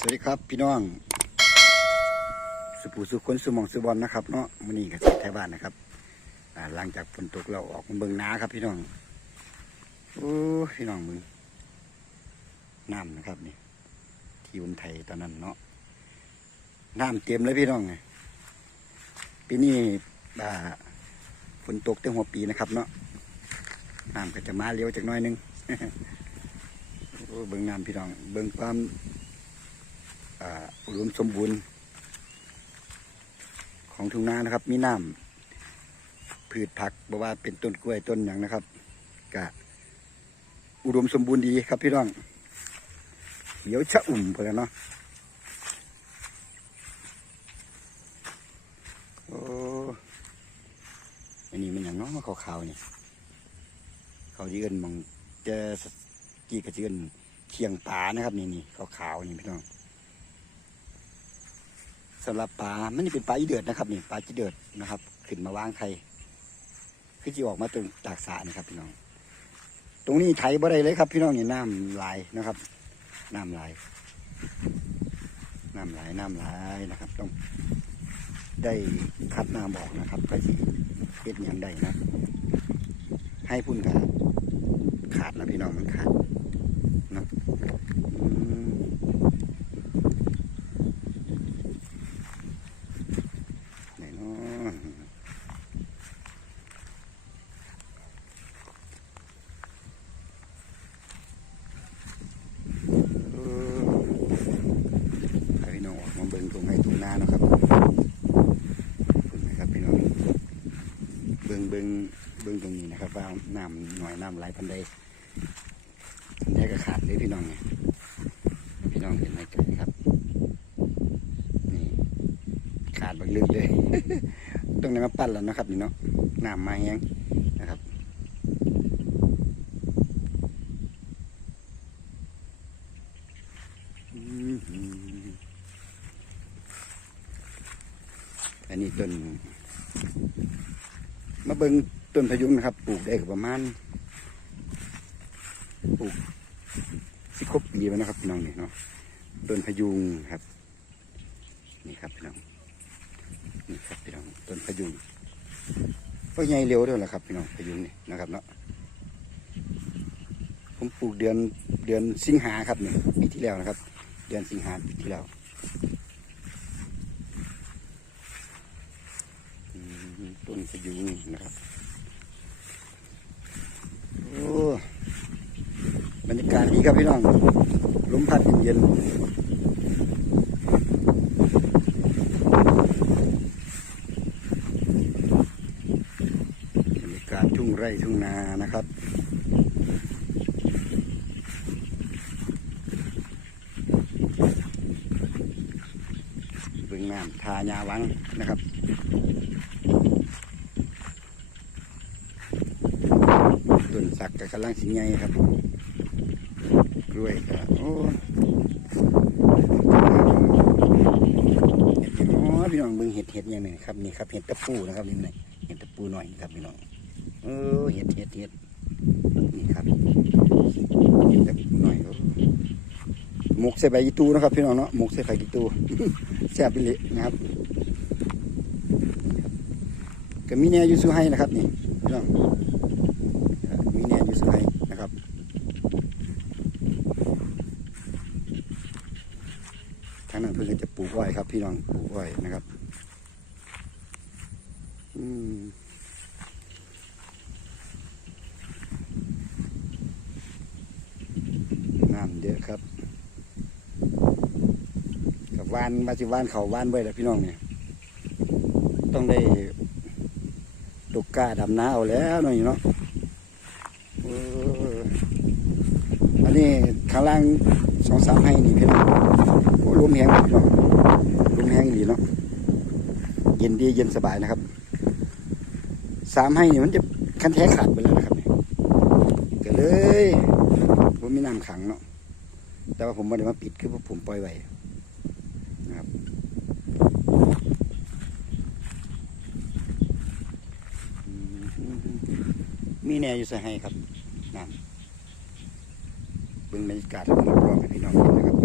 สวัสดีครับพี่น้อง สุภูสุคนสุมองสุบอลนะครับเนาะมื้อนี้ก็สิไทยบ้านนะครับอ่าหลังจากฝนตกเราออกมาเบิ่งนาครับ พี่น้องโอ้พี่น้องมึงน้ำนะครับนี่ ที่อุนไทยตอนนั้นเนาะน้ำเต็มเลยพี่น้องไงปีนี้อ่าฝนตกเตั้งหัวปีนะครับเนาะน้ำก็จะมาเร็วจากน้อยนึง โอ้เบิ่งน้ำพี่น้อง เบิ่งความ อุดมสมบูรณ์ ของทุ่งนานะครับ มีน้ำพืชผักบว่าเป็นต้นกล้วยต้นอย่างนะครับกะอุดมสมบูรณ์ดีครับพี่น้องเขียวชะอุ่มพอแล้วเนาะโอ้อันนี้มันอย่างเนาขาวๆนี่เขาที่เอินมองจะกี่กระเจือนเคียงปลานะครับ นี่นี่ขาวๆนี่พี่น้อง สำหรับปลามันนี่เป็นปลาอีเดือดนะครับนี่ปลาจีเดือดนะครับ ขึ้นมาวางไข่คือจีออกมาตรงตากสานะครับพี่น้อง ตรงนี้ไถบ่ได้เลยครับ พี่น้องนี่น้ำไหลายนะครับน้ำไหลายน้ำไหลายน้ำไหลายนะครับ ต้องได้คัดน้ำบอกนะครับก็สิเฮ็ดหยังได้นะ ให้พุ่นขาดขาดนะพี่น้องมันขาดนะอืม ไหนเนาะเออให้พี่น้องออกมาเบิ่งตรงให้ตรงหน้าเนาะครับคุณนะครับพี่น้องเบิ่งเบิ่งเบิ่งตรงนี้ น้ำหน่อยน้ำไหลพันใดพันใดก็ขาดเลยพี่น้องเนี่ยพี่น้องเห็นไหมกันครับนี่ขาดบางลึกเลย ตรงนี้มาปั้นแล้วนะครับนี่เนาะน้ำมาแห้งนะครับอันนี้ต้นมาเบิง ต้นพยุงนะครับ ปลูกได้ก็ประมาณปลูกสิครบปีแล้วนะครับพี่น้องนี่เนาะต้นพยุงครับ นี่ครับพี่น้องนี่ครับพี่น้องต้นพยุงก็ใหญ่เร็วด้วยแหละครับพี่น้องพยุงนี่นะครับเนาะผมปลูกเดือนเดือนสิงหาครับเนี่ยปีที่แล้วนะครับ เดือนสิงหาปีที่แล้วต้นพยุงนะครับโอ้บรรยากาศ ดีครับพี่น้องลมพัดเย็นบรรยากาศทุ่งไร่ทุ่งนานะครับเบื้องน้ำทายาวังนะครับต้นสักก็กำลังสิงใหญ่ครับ กล้วยก็โอ้เห็ดอย่างน้อพี่น้องเบิ่งเห็ดเห็ดอย่างหนึ่งครับนี่ครับเห็ดตะปูนะครับนี่นี่เห็ดตะปูหน่อยครับพี่น้องเออเห็ดเห็ดเห็ดนี่ครับเห็ดตะปูหน่อยโอ้หมกใส่ใบกีตูนะครับพี่น้องเนาะหมกใส่ไข่กีตูแซ่บไปเลยนะครับก็มีแนวอยูซูให้นะครับนี่พี่น้องมีแนวอยูซูให้นะครับทางนั้นเพื่อน ก็จะปลูกอ้อยครับ พี่น้องปลูกอ้อยนะครับ อืมน้ำเยอะครับกับวานมาจิวานเขาวานไว้แล้วพี่น้องเนี่ย ต้องได้ตกกล้าดำน้าเอาแล้วหน่อยเนาะอันนี้ข้างล่างสองสามให้นี่พี่น้องโอ้ลมแหงพี่น้องลมแห้งดี เนาะเย็นดีเย็นสบายนะครับสามให้นี่มันจะคันแท้ขาดไปแล้วนะครับเนี่ยก็เลยผมมีน้ำขังเนาะแต่ว่าผมไม่ได้มาปิดคือว่าผมปล่อยไว้นะครับมีแนวอยู่ใส่ให้ครับน้ำเบิ่งบรรยากาศรอบๆให้พี่น้องเห็นนะครับ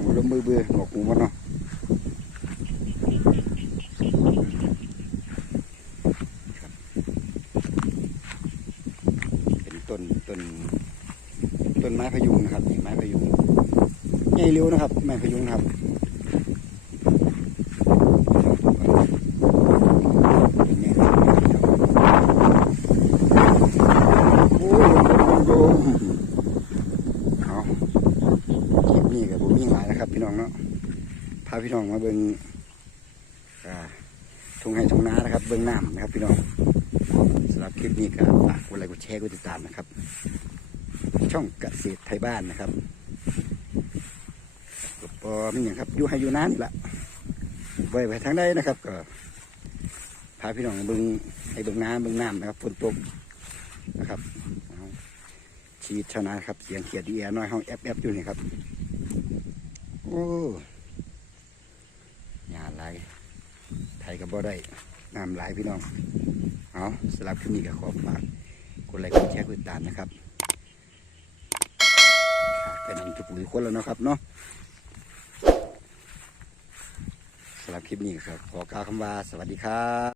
องลมมือเบื่อๆหงอกหูมันเนาะเป็นต้นต้นต้นไม้พยุงนะครับไม้พยุงใหญ่เร็วนะครับไม้พยุงนะครับเป็นไงครับโอ้ยโดมเอา คลิปนี้กับผมมีหลายนะครับ พี่น้องเนาะพาพี่น้องมาเบิ่งทุ่งไห้ทุ่งนานะครับ เบิ่งน้ำนะครับพี่น้องสำหรับคลิปนี้ก็ฝากกดไลค์กดแชร์กดติดตามนะครับ ช่องเกษตรไทยบ้านนะครับก็ปอมีอย่างครับอยู่ให้อยู่น้ำนี่แหละไว้ไปทางใดนะครับ ก็พาพี่น้องมาเบิ่งให้เบิ่งน้ำเบิ่งน้ำนะครับฝนตกนะครับชีวิตชาวนาครับเสียงเขียดดีแอน้อยห้องแอฟแอฟอยู่นี่ครับ โอ้ยาไหลายไทยกับบ่ได้น้ำไหลายพี่น้อง เอาสำหรับคลิปนี้ก็ขอฝากกดไลค์กดแชร์กดติดตามนะครับเป็นน้ำจุกหรือคนแล้วนะครับเนาะสำหรับคลิปนี้ก็ขอกล่าวคำว่าสวัสดีครับ